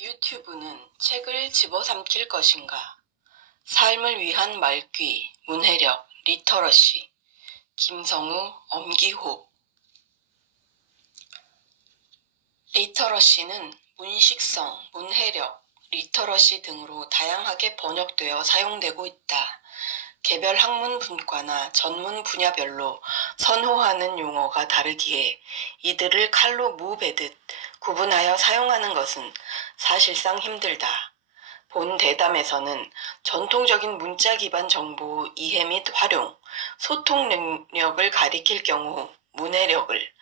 유튜브는 책을 집어삼킬 것인가? 삶을 위한 말귀, 문해력, 리터러시. 김성우, 엄기호. 리터러시는 문식성, 문해력, 리터러시 등으로 다양하게 번역되어 사용되고 있다. 개별 학문 분과나 전문 분야별로 선호하는 용어가 다르기에 이들을 칼로 무베듯 구분하여 사용하는 것은 사실상 힘들다. 본 대담에서는 전통적인 문자 기반 정보 이해 및 활용, 소통 능력을 가리킬 경우 문해력을,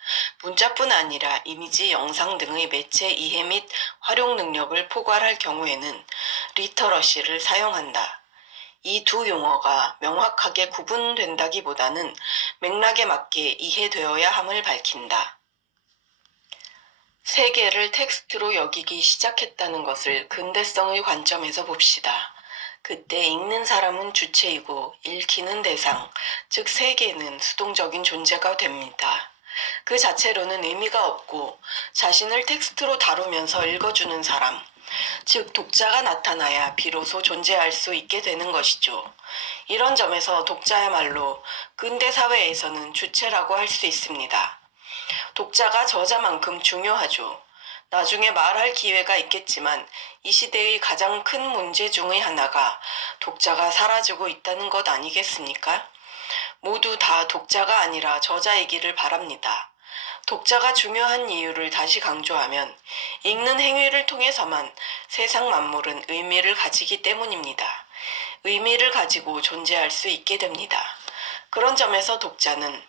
문자뿐 아니라 이미지, 영상 등의 매체 이해 및 활용 능력을 포괄할 경우에는 리터러시를 사용한다. 이 두 용어가 명확하게 구분된다기보다는 맥락에 맞게 이해되어야 함을 밝힌다. 세계를 텍스트로 여기기 시작했다는 것을 근대성의 관점에서 봅시다. 그때 읽는 사람은 주체이고 읽히는 대상, 즉 세계는 수동적인 존재가 됩니다. 그 자체로는 의미가 없고 자신을 텍스트로 다루면서 읽어주는 사람, 즉 독자가 나타나야 비로소 존재할 수 있게 되는 것이죠. 이런 점에서 독자야말로 근대 사회에서는 주체라고 할 수 있습니다. 독자가 저자만큼 중요하죠. 나중에 말할 기회가 있겠지만 이 시대의 가장 큰 문제 중의 하나가 독자가 사라지고 있다는 것 아니겠습니까? 모두 다 독자가 아니라 저자이기를 바랍니다. 독자가 중요한 이유를 다시 강조하면 읽는 행위를 통해서만 세상 만물은 의미를 가지기 때문입니다. 의미를 가지고 존재할 수 있게 됩니다. 그런 점에서 독자는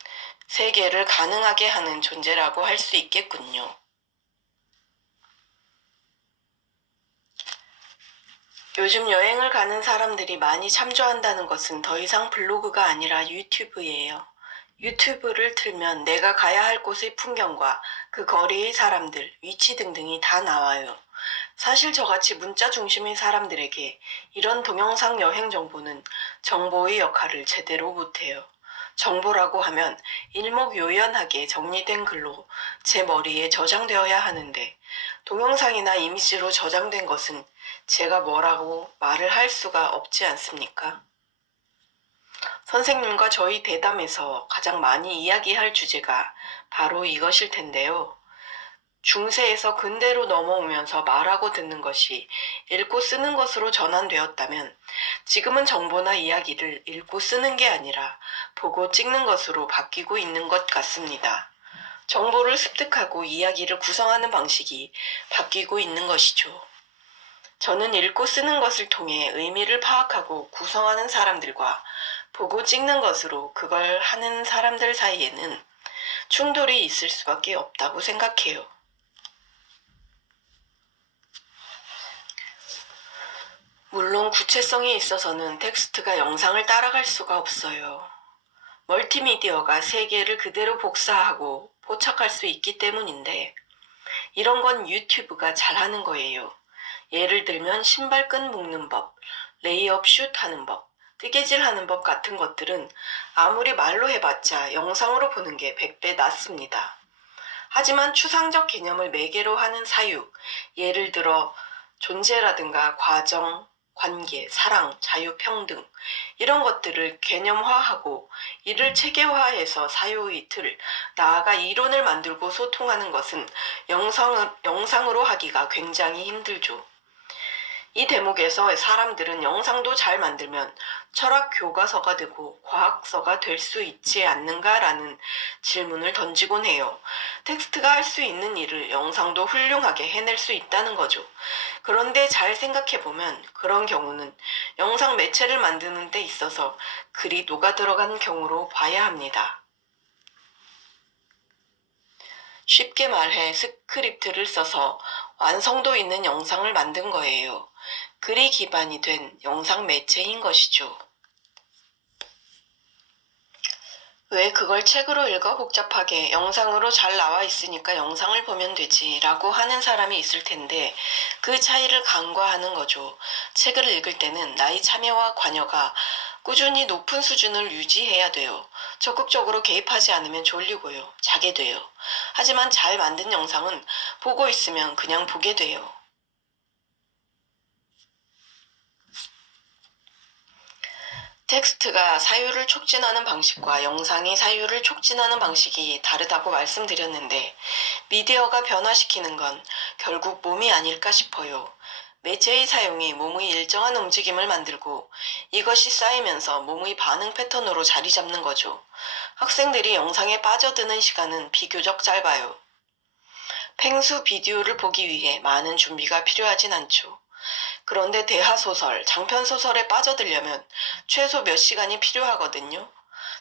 세계를 가능하게 하는 존재라고 할 수 있겠군요. 요즘 여행을 가는 사람들이 많이 참조한다는 것은 더 이상 블로그가 아니라 유튜브예요. 유튜브를 틀면 내가 가야 할 곳의 풍경과 그 거리의 사람들, 위치 등등이 다 나와요. 사실 저같이 문자 중심의 사람들에게 이런 동영상 여행 정보는 정보의 역할을 제대로 못해요. 정보라고 하면 일목요연하게 정리된 글로 제 머리에 저장되어야 하는데 동영상이나 이미지로 저장된 것은 제가 뭐라고 말을 할 수가 없지 않습니까? 선생님과 저희 대담에서 가장 많이 이야기할 주제가 바로 이것일 텐데요. 중세에서 근대로 넘어오면서 말하고 듣는 것이 읽고 쓰는 것으로 전환되었다면 지금은 정보나 이야기를 읽고 쓰는 게 아니라 보고 찍는 것으로 바뀌고 있는 것 같습니다. 정보를 습득하고 이야기를 구성하는 방식이 바뀌고 있는 것이죠. 저는 읽고 쓰는 것을 통해 의미를 파악하고 구성하는 사람들과 보고 찍는 것으로 그걸 하는 사람들 사이에는 충돌이 있을 수밖에 없다고 생각해요. 물론 구체성이 있어서는 텍스트가 영상을 따라갈 수가 없어요. 멀티미디어가 세계를 그대로 복사하고 포착할 수 있기 때문인데 이런 건 유튜브가 잘하는 거예요. 예를 들면 신발끈 묶는 법, 레이업 슛 하는 법, 뜨개질 하는 법 같은 것들은 아무리 말로 해봤자 영상으로 보는 게 100배 낫습니다. 하지만 추상적 개념을 매개로 하는 사육, 예를 들어 존재라든가 과정, 관계, 사랑, 자유, 평등 이런 것들을 개념화하고 이를 체계화해서 사유의 틀, 나아가 이론을 만들고 소통하는 것은 영상으로 하기가 굉장히 힘들죠. 이 대목에서 사람들은 영상도 잘 만들면 철학 교과서가 되고 과학서가 될 수 있지 않는가라는 질문을 던지곤 해요. 텍스트가 할 수 있는 일을 영상도 훌륭하게 해낼 수 있다는 거죠. 그런데 잘 생각해보면 그런 경우는 영상 매체를 만드는 데 있어서 글이 녹아 들어간 경우로 봐야 합니다. 쉽게 말해 스크립트를 써서 완성도 있는 영상을 만든 거예요. 글이 기반이 된 영상 매체인 것이죠. 왜 그걸 책으로 읽어 복잡하게 영상으로 잘 나와 있으니까 영상을 보면 되지 라고 하는 사람이 있을 텐데 그 차이를 간과하는 거죠. 책을 읽을 때는 나의 참여와 관여가 꾸준히 높은 수준을 유지해야 돼요. 적극적으로 개입하지 않으면 졸리고요. 자게 돼요. 하지만 잘 만든 영상은 보고 있으면 그냥 보게 돼요. 텍스트가 사유를 촉진하는 방식과 영상이 사유를 촉진하는 방식이 다르다고 말씀드렸는데 미디어가 변화시키는 건 결국 몸이 아닐까 싶어요. 매체의 사용이 몸의 일정한 움직임을 만들고 이것이 쌓이면서 몸의 반응 패턴으로 자리 잡는 거죠. 학생들이 영상에 빠져드는 시간은 비교적 짧아요. 펭수 비디오를 보기 위해 많은 준비가 필요하진 않죠. 그런데 대하소설, 장편소설에 빠져들려면 최소 몇 시간이 필요하거든요.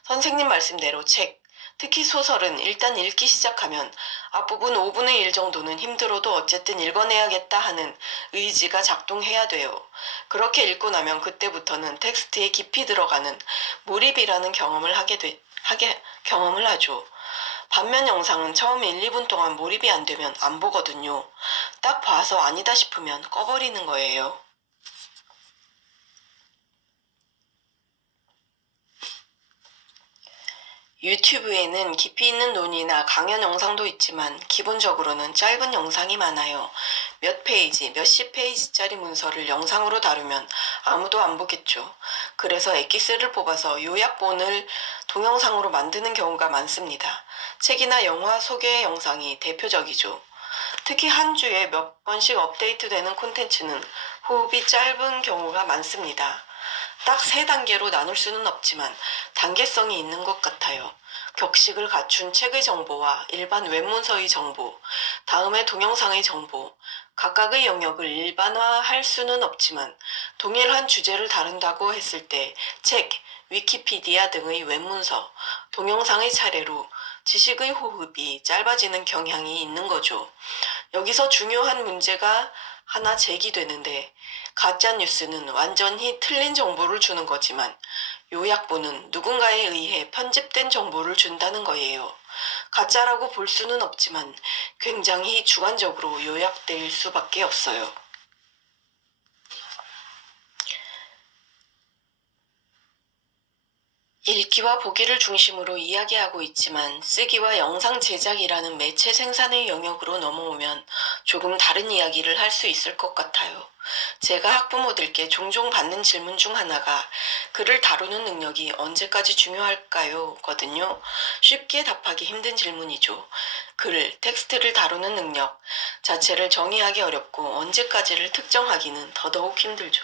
선생님 말씀대로 책, 특히 소설은 일단 읽기 시작하면 앞부분 5분의 1 정도는 힘들어도 어쨌든 읽어내야겠다 하는 의지가 작동해야 돼요. 그렇게 읽고 나면 그때부터는 텍스트에 깊이 들어가는 몰입이라는 경험을 경험을 하죠. 반면 영상은 처음 1, 2분 동안 몰입이 안 되면 안 보거든요. 딱 봐서 아니다 싶으면 꺼버리는 거예요. 유튜브에는 깊이 있는 논의나 강연 영상도 있지만 기본적으로는 짧은 영상이 많아요. 몇 페이지, 몇십 페이지짜리 문서를 영상으로 다루면 아무도 안 보겠죠. 그래서 엑기스를 뽑아서 요약본을 동영상으로 만드는 경우가 많습니다. 책이나 영화 소개 영상이 대표적이죠. 특히 한 주에 몇 번씩 업데이트되는 콘텐츠는 호흡이 짧은 경우가 많습니다. 딱 3단계로 나눌 수는 없지만 단계성이 있는 것 같아요. 격식을 갖춘 책의 정보와 일반 웹문서의 정보, 다음에 동영상의 정보, 각각의 영역을 일반화할 수는 없지만 동일한 주제를 다룬다고 했을 때 책, 위키피디아 등의 웹문서, 동영상의 차례로 지식의 호흡이 짧아지는 경향이 있는 거죠. 여기서 중요한 문제가 하나 제기되는데 가짜뉴스는 완전히 틀린 정보를 주는 거지만 요약본은 누군가에 의해 편집된 정보를 준다는 거예요. 가짜라고 볼 수는 없지만 굉장히 주관적으로 요약될 수밖에 없어요. 읽기와 보기를 중심으로 이야기하고 있지만 쓰기와 영상 제작이라는 매체 생산의 영역으로 넘어오면 조금 다른 이야기를 할 수 있을 것 같아요. 제가 학부모들께 종종 받는 질문 중 하나가 글을 다루는 능력이 언제까지 중요할까요? 거든요. 쉽게 답하기 힘든 질문이죠. 글, 텍스트를 다루는 능력 자체를 정의하기 어렵고 언제까지를 특정하기는 더더욱 힘들죠.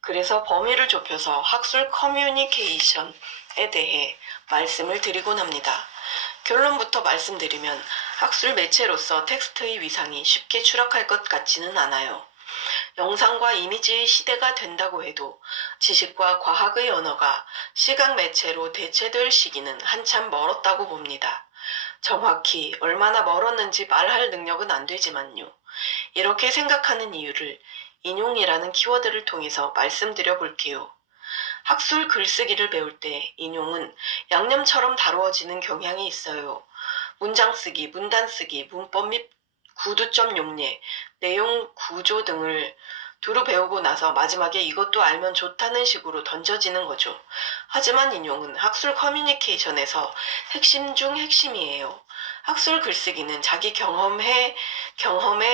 그래서 범위를 좁혀서 학술 커뮤니케이션에 대해 말씀을 드리곤 합니다. 결론부터 말씀드리면 학술 매체로서 텍스트의 위상이 쉽게 추락할 것 같지는 않아요. 영상과 이미지의 시대가 된다고 해도 지식과 과학의 언어가 시각 매체로 대체될 시기는 한참 멀었다고 봅니다. 정확히 얼마나 멀었는지 말할 능력은 안 되지만요. 이렇게 생각하는 이유를 인용이라는 키워드를 통해서 말씀드려 볼게요. 학술 글쓰기를 배울 때 인용은 양념처럼 다루어지는 경향이 있어요. 문장 쓰기, 문단 쓰기, 문법 및 구두점 용례, 내용 구조 등을 두루 배우고 나서 마지막에 이것도 알면 좋다는 식으로 던져지는 거죠. 하지만 인용은 학술 커뮤니케이션에서 핵심 중 핵심이에요. 학술 글쓰기는 자기 경험에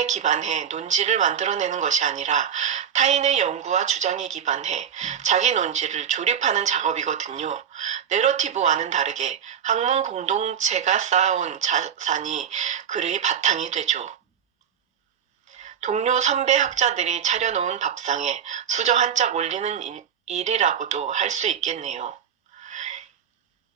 기반해 논지를 만들어내는 것이 아니라 타인의 연구와 주장에 기반해 자기 논지를 조립하는 작업이거든요. 내러티브와는 다르게 학문 공동체가 쌓아온 자산이 글의 바탕이 되죠. 동료 선배 학자들이 차려놓은 밥상에 수저 한 짝 올리는 일이라고도 할 수 있겠네요.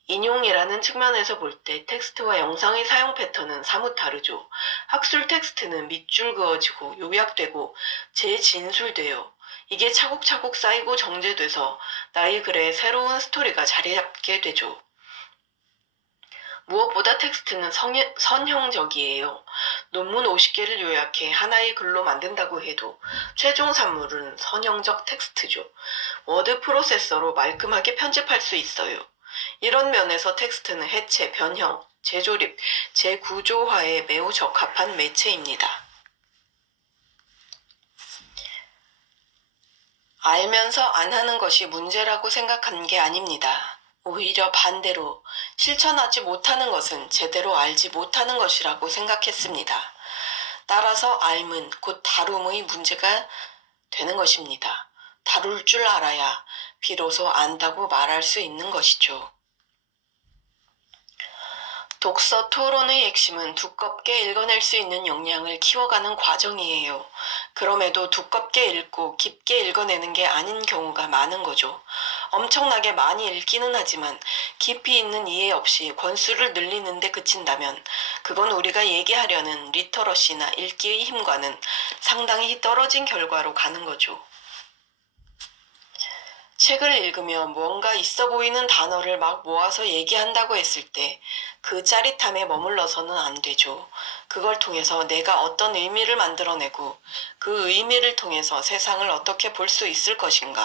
인용이라는 측면에서 볼 때 텍스트와 영상의 사용 패턴은 사뭇 다르죠. 학술 텍스트는 밑줄 그어지고 요약되고 재진술돼요. 이게 차곡차곡 쌓이고 정제돼서 나의 글에 새로운 스토리가 자리 잡게 되죠. 무엇보다 텍스트는 선형적이에요. 논문 50개를 요약해 하나의 글로 만든다고 해도 최종 산물은 선형적 텍스트죠. 워드 프로세서로 말끔하게 편집할 수 있어요. 이런 면에서 텍스트는 해체, 변형, 재조립, 재구조화에 매우 적합한 매체입니다. 알면서 안 하는 것이 문제라고 생각한 게 아닙니다. 오히려 반대로 실천하지 못하는 것은 제대로 알지 못하는 것이라고 생각했습니다. 따라서 알문, 곧 다룸의 문제가 되는 것입니다. 다룰 줄 알아야 비로소 안다고 말할 수 있는 것이죠. 독서 토론의 핵심은 두껍게 읽어낼 수 있는 역량을 키워가는 과정이에요. 그럼에도 두껍게 읽고 깊게 읽어내는 게 아닌 경우가 많은 거죠. 엄청나게 많이 읽기는 하지만 깊이 있는 이해 없이 권수를 늘리는 데 그친다면 그건 우리가 얘기하려는 리터러시나 읽기의 힘과는 상당히 떨어진 결과로 가는 거죠. 책을 읽으며 뭔가 있어 보이는 단어를 막 모아서 얘기한다고 했을 때 그 짜릿함에 머물러서는 안 되죠. 그걸 통해서 내가 어떤 의미를 만들어내고 그 의미를 통해서 세상을 어떻게 볼 수 있을 것인가,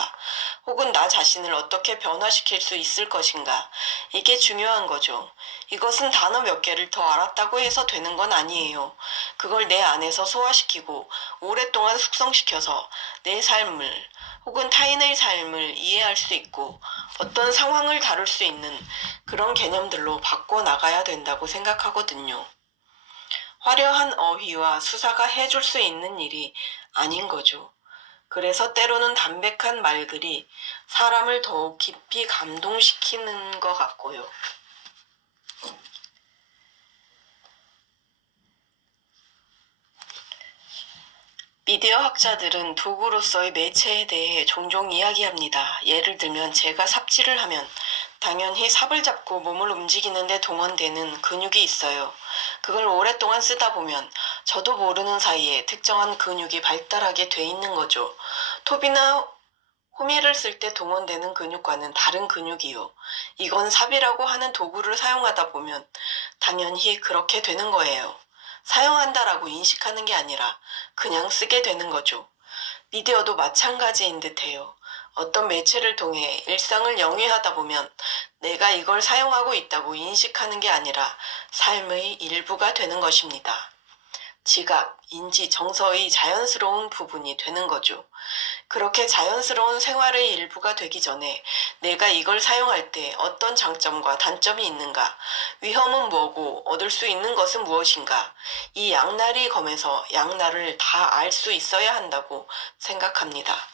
혹은 나 자신을 어떻게 변화시킬 수 있을 것인가, 이게 중요한 거죠. 이것은 단어 몇 개를 더 알았다고 해서 되는 건 아니에요. 그걸 내 안에서 소화시키고 오랫동안 숙성시켜서 내 삶을 혹은 타인의 삶을 이해할 수 있고 어떤 상황을 다룰 수 있는 그런 개념들로 바꿔나가야 된다고 생각하거든요. 화려한 어휘와 수사가 해줄 수 있는 일이 아닌 거죠. 그래서 때로는 담백한 말들이 사람을 더욱 깊이 감동시키는 것 같고요. 미디어 학자들은 도구로서의 매체에 대해 종종 이야기합니다. 예를 들면 제가 삽질을 하면 당연히 삽을 잡고 몸을 움직이는 데 동원되는 근육이 있어요. 그걸 오랫동안 쓰다 보면 저도 모르는 사이에 특정한 근육이 발달하게 돼 있는 거죠. 톱이나 호미를 쓸 때 동원되는 근육과는 다른 근육이요. 이건 삽이라고 하는 도구를 사용하다 보면 당연히 그렇게 되는 거예요. 사용한다라고 인식하는 게 아니라 그냥 쓰게 되는 거죠. 미디어도 마찬가지인 듯해요. 어떤 매체를 통해 일상을 영위하다 보면 내가 이걸 사용하고 있다고 인식하는 게 아니라 삶의 일부가 되는 것입니다. 지각, 인지, 정서의 자연스러운 부분이 되는 거죠. 그렇게 자연스러운 생활의 일부가 되기 전에 내가 이걸 사용할 때 어떤 장점과 단점이 있는가, 위험은 뭐고 얻을 수 있는 것은 무엇인가, 이 양날의 검에서 양날을 다 알 수 있어야 한다고 생각합니다.